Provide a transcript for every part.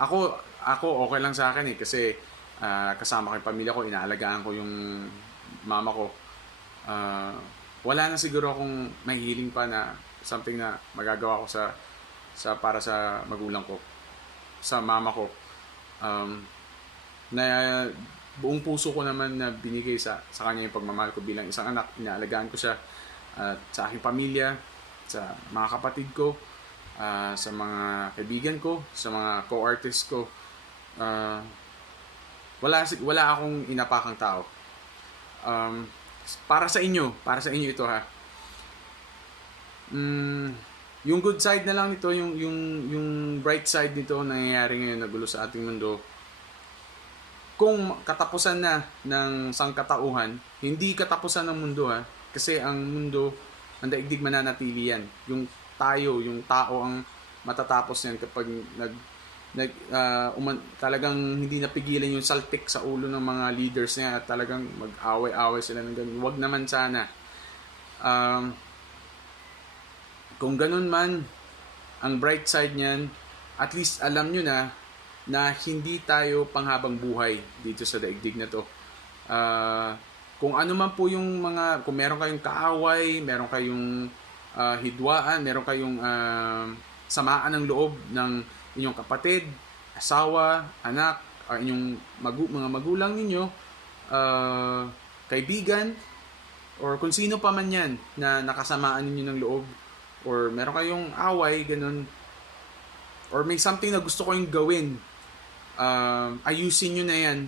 Ako, ako okay lang sa akin eh kasi kasama ko yung pamilya ko, inaalagaan ko yung mama ko. Ah, Wala na siguro akong mahihiling pa na something na magagawa ko sa para sa magulang ko, sa mama ko. Um, na buong puso ko naman na binigay sa kanya yung pagmamahal ko bilang isang anak. Inaalagaan ko siya at sa aking pamilya, sa mga kapatid ko, sa mga kaibigan ko, sa mga co-artists ko. Ah, wala akong inapakang tao. Um, para sa inyo ito ha. Mm, yung good side na lang nito, yung bright side nito nangyayari ngayon na gulo sa ating mundo. Kung katapusan na ng sangkatauhan, hindi katapusan ng mundo ha. Kasi ang mundo, ang daigdig mananatili yan. Yung tao ang matatapos yan kapag talagang hindi napigilan yung saltik sa ulo ng mga leaders niya at talagang mag-away-away sila ng ganun. Wag naman sana. Um, kung ganun man, ang bright side niyan, at least alam nyo na hindi tayo panghabang buhay dito sa daigdig na to. Uh, kung ano man po yung kung meron kayong kaaway, meron kayong hidwaan, meron kayong samaan ng loob ng inyong kapatid, asawa, anak, inyong mga magulang ninyo, kaibigan, or kung sino pa man yan na nakasamaan ninyo ng loob, or meron kayong away, ganun, or may something na gusto ko yung gawin, ayusin nyo na yan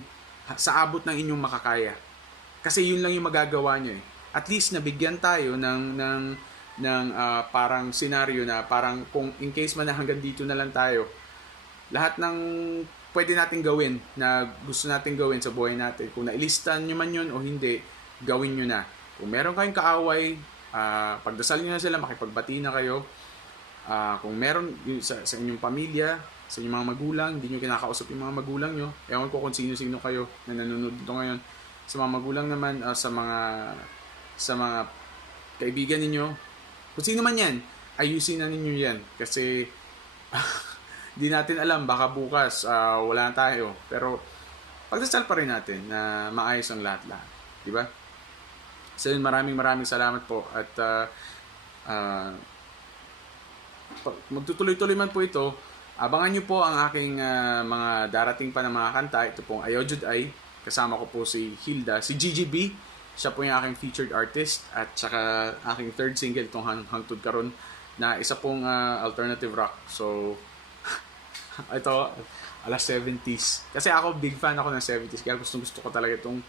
sa abot ng inyong makakaya. Kasi yun lang yung magagawa nyo eh. At least nabigyan tayo ng parang senaryo na parang kung in case man na hanggang dito na lang tayo, lahat ng pwede natin gawin na gusto natin gawin sa buhay natin, kung nailistan nyo man yun o hindi, gawin nyo na. Kung meron kayong kaaway, pagdasal nyo na sila, makipagbati na kayo. Kung meron sa inyong pamilya, sa inyong mga magulang, hindi nyo kinakausap yung mga magulang nyo, ewan ko kung sino-sino kayo na nanonood dito ngayon. Sa mga magulang naman, sa mga kaibigan ninyo, kung sino man yan, ayusin na ninyo yan. Kasi di natin alam, baka bukas wala na tayo. Pero pagdasal pa rin natin na maayos ang lahat-lahat. Di ba? So yun, maraming salamat po. At magtutuloy-tuloy man po ito, abangan nyo po ang aking mga darating pa na mga kanta. Ito pong Ayaw Jud Ay. Kasama ko po si Hilda, si GGB. Siya po yung aking featured artist. At saka aking third single, itong Hangtod Karon, na isa pong alternative rock. So, ito, alas 70s. Kasi ako, big fan ako ng 70s. Kaya gusto ko talaga itong...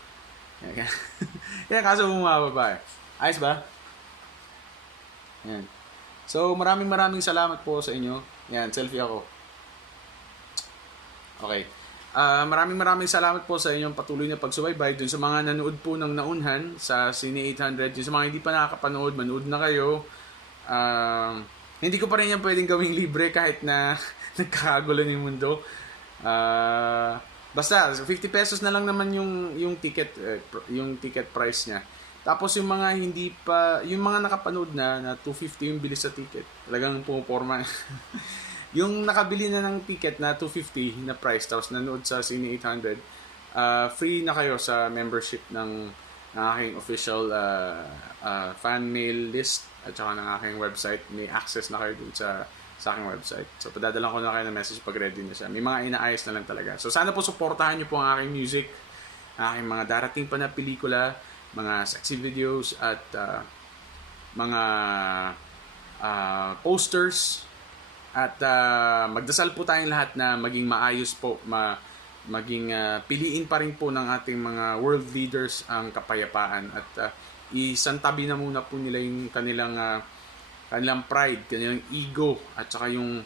Kaya kaso bumaba pa eh. Ayos ba? Yan. So, maraming salamat po sa inyo. Yan, selfie ako. Okay. Maraming salamat po sa inyong patuloy na pagsubaybay. Dun sa mga nanood po ng naunhan sa Cine 800. Dun sa mga hindi pa nakakapanood, manood na kayo. Hindi ko pa rin yan pwedeng gawing libre kahit na nagkakagulo ng mundo. Basta 50 pesos na lang naman yung ticket price niya. Tapos yung mga hindi pa, yung mga nakapanood na 250 yung bilis sa ticket. Talagang pumuporma. Yung nakabili na ng ticket na 250 na price tapos nanood sa Cine 800, free na kayo sa membership ng aking official fan mail list at saka ng aking website. May access na kayo dun sa aking website. So, padadalan ko na kayo ng message pag ready na siya. May mga inaayos na lang talaga. So, sana po supportahan nyo po ang aking music, ang aking mga darating pa na pelikula, mga sexy videos, at mga posters. At magdasal po tayong lahat na maging maayos po, maging piliin pa rin po ng ating mga world leaders ang kapayapaan. At isantabi na muna po nila yung kanilang pride, kanilang ego, at saka yung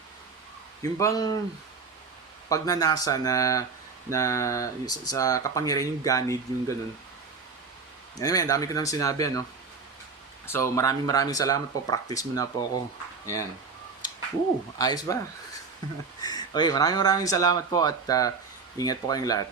bang pagnanasa na sa kapangyarihan, yung ganid, yung ganun. Anyway, dami ko nang sinabi, ano. So, maraming salamat po. Practice muna po ako. Ayan. Ayos ba? Okay, maraming salamat po at ingat po kayong lahat.